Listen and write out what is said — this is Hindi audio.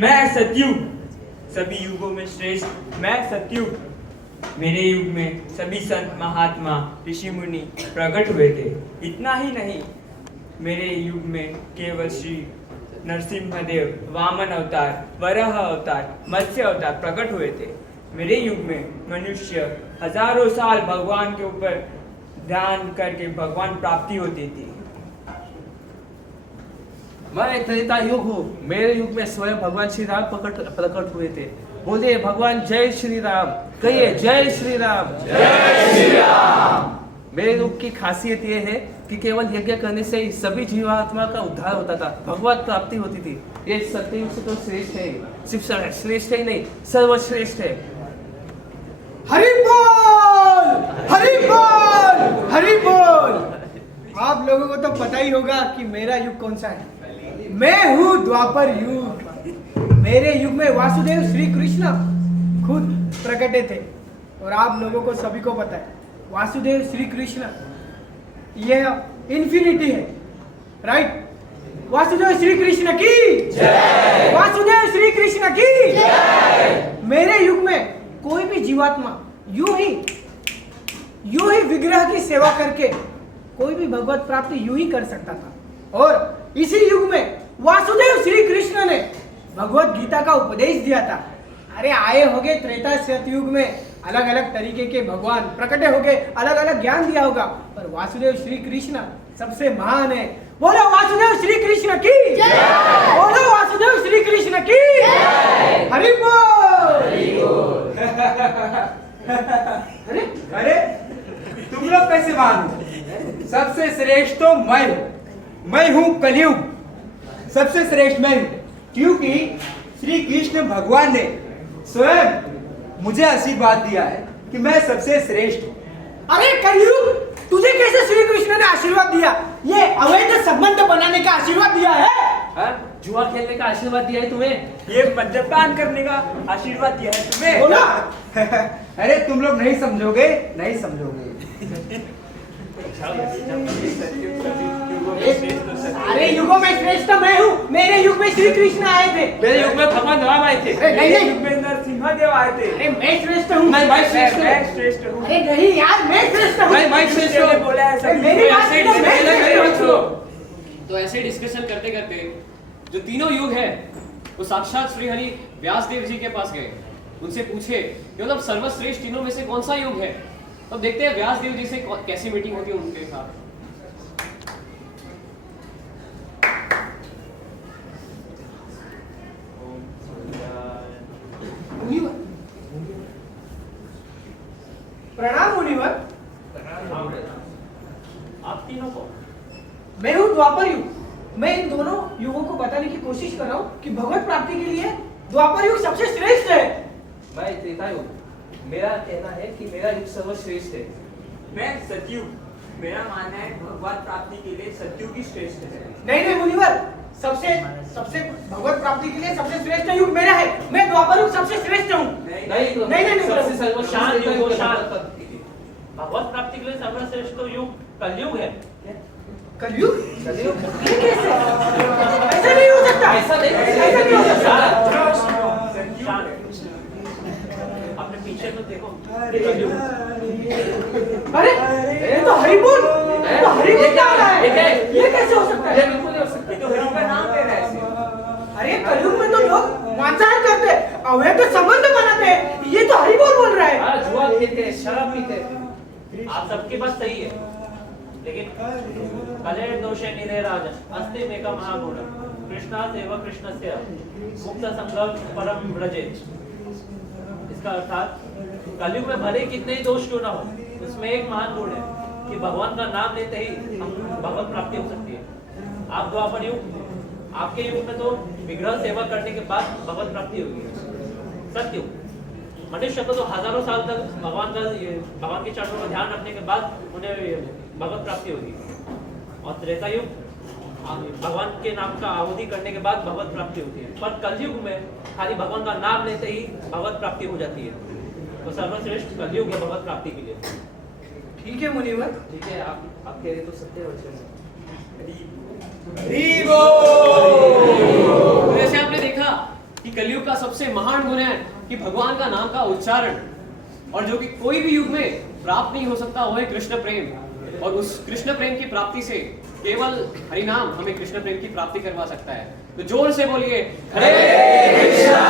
मैं सतयुग, सभी युगों में श्रेष्ठ मैं सतयुग। मेरे युग में सभी संत महात्मा ऋषि मुनि प्रकट हुए थे। इतना ही नहीं, मेरे युग में केवल श्री नरसिम्हदेव वामन अवतार, वराह अवतार, मत्स्य अवतार प्रकट हुए थे। मेरे युग में मनुष्य हजारों साल भगवान के ऊपर ध्यान करके भगवान प्राप्ति होती थी। मैं त्रेता युग हूँ। मेरे युग में स्वयं भगवान श्री राम प्रकट हुए थे। बोलिए भगवान जय श्री राम, कहिए जय श्री राम। जय श्री राम। मेरे युग की खासियत ये है कि केवल यज्ञ करने से ही सभी जीवात्मा का उद्धार होता था, भगवत प्राप्ति होती थी। ये सत्ययुग से तो श्रेष्ठ है, सिर्फ श्रेष्ठ ही नहीं सर्वश्रेष्ठ है। हरि बोल, हरि बोल, हरि बोल। आप लोगों को तो पता ही होगा कि मेरा युग कौन सा है। मैं हूँ द्वापर युग। मेरे युग में वासुदेव श्री कृष्ण खुद प्रकटे थे और आप लोगों को सभी को पता है वासुदेव श्री कृष्ण यह इन्फिनिटी है, राइट। वासुदेव श्री कृष्ण की जय। वासुदेव श्री कृष्ण की जय। मेरे युग में कोई भी जीवात्मा यूं ही विग्रह की सेवा करके कोई भी भगवत प्राप्ति यूं ही कर सकता था। और इसी युग में वासुदेव श्री कृष्ण ने भगवत गीता का उपदेश दिया था। अरे आए होगे त्रेता सतयुग में अलग अलग तरीके के भगवान प्रकटे होगे, अलग अलग ज्ञान दिया होगा, पर वासुदेव श्री कृष्ण सबसे महान है। बोलो वासुदेव श्री कृष्ण की जय। बोलो वासुदेव श्री कृष्ण की जय। हरि बोल। अरे अरे तुम लोग कैसे महान हो? सबसे श्रेष्ठ तो मैं हूँ कलयुग। सबसे श्रेष्ठ मैं हूँ क्योंकि श्री कृष्ण भगवान ने स्वयं मुझे आशीर्वाद दिया है कि मैं सबसे श्रेष्ठ हूँ। अरे कलयुग, तुझे कैसे श्री कृष्ण ने आशीर्वाद दिया? ये अवैध संबंध बनाने का आशीर्वाद दिया है? जुआ खेलने का आशीर्वाद दिया है तुम्हें? ये मद्यपान करने का आशीर्वाद दिया है तुम्हें? बोला। अरे तुम लोग नहीं समझोगे, नहीं समझोगे। अरे युगों में श्रेष्ठ मैं हूँ। मेरे युग में श्री कृष्ण आए थे। मेरे युग में भगवान राम आए थे। अरे मेरे नहीं युग में नरसिम्हदेव आए थे। अरे मैं श्रेष्ठ हूँ। मैं श्रेष्ठ हूँ। मैं श्रेष्ठ हूँ। अरे नहीं यार, मैं श्रेष्ठ हूँ। मैं श्रेष्ठ हूँ। ने बोला है सभी। मेरी बात सुनो, मैं श्रेष्ठ हूँ। तो ऐसे डिस्कशन करते करते जो तीनों युग है वो साक्षात श्री हरि व्यास देव जी के पास गए। उनसे पूछे कि मतलब सर्वश्रेष्ठ तीनों में से कौन सा युग है। तो देखते हैं व्यास देव जी से कैसी मीटिंग होती है उनके साथ। प्रणाम मुनिवर। आप तीनों को मैं हूँ द्वापर युग। मैं इन दोनों युगों को बताने की कोशिश कर रहा हूँ कि भगवत प्राप्ति के लिए द्वापर युग सबसे श्रेष्ठ है। मैं त्रेता युग। मेरा कहना है कि मेरा युग सर्वश्रेष्ठ है। मैं सतयुग। मेरा मानना है भगवत प्राप्ति के लिए सतयुग ही श्रेष्ठ है। नहीं मुनिवर, सबसे भगवत प्राप्ति के लिए सबसे श्रेष्ठ युग मेरा है। मैं द्वापर युग सबसे श्रेष्ठ हूँ। नहीं, सबसे सर्वश्रेष्ठ युग भगवत प्राप्ति के लिए सर्वश्रेष्ठ तो युग कलयुग है। कलयुग? ये कैसे? ऐसा नहीं हो सकता। ऐसा नहीं हो सकता। अपने पीछे तो देखो। अरे ये तो हरि बोल, ये तो हरि बोल क्या हो रहा है? ये कैसे हो सकता है? बिल्कुल नहीं हो सकता। ये तो हरि का नाम ले रहा है ऐसे। अरे कलयुग में तो लोग मांसाहार करते, अवैध संबंध बनाते हैं। ये तो हरि बोल रहा है। जुआ खेलते हैं, शराब पीते हैं। आप सबके पास सही है, लेकिन कले दोषे निरे राज अस्ति मेका महागुण कृष्णा सेवा कृष्णस्य मुक्त संगम परम व्रजेत। इसका अर्थात कलयुग में भले कितने ही दोष क्यों ना हो, उसमें एक महान गुण है कि भगवान का नाम लेते ही हम भगवत प्राप्ति हो सकती है। आप द्वापर युग, आपके युग में तो विग्रह सेवा करने के बाद भगवत प्राप्ति होगी। सत्युग मनुष्य को तो हजारों साल तक भगवान के चरणों का ध्यान रखने के बाद उन्हें भगवत प्राप्ति होगी। और त्रेता युग भगवान के नाम का आहुति करने के बाद भगवत प्राप्ति होती है। पर कलयुग में खाली भगवान का नाम लेते ही भगवत प्राप्ति हो जाती है। तो सर्वश्रेष्ठ कलयुग है भगवत प्राप्ति के लिए। ठीक है मुनिवर। ठीक है, आप कह रहे तो सत्य वचन है। तो जैसे आपने देखा कि कलयुग का सबसे महान गुण है कि भगवान का नाम का उच्चारण, और जो कि कोई भी युग में प्राप्त नहीं हो सकता वो है कृष्ण प्रेम। और उस कृष्ण प्रेम की प्राप्ति से केवल हरिनाम हमें कृष्ण प्रेम की प्राप्ति करवा सकता है। तो जोर से बोलिए हरे कृष्णा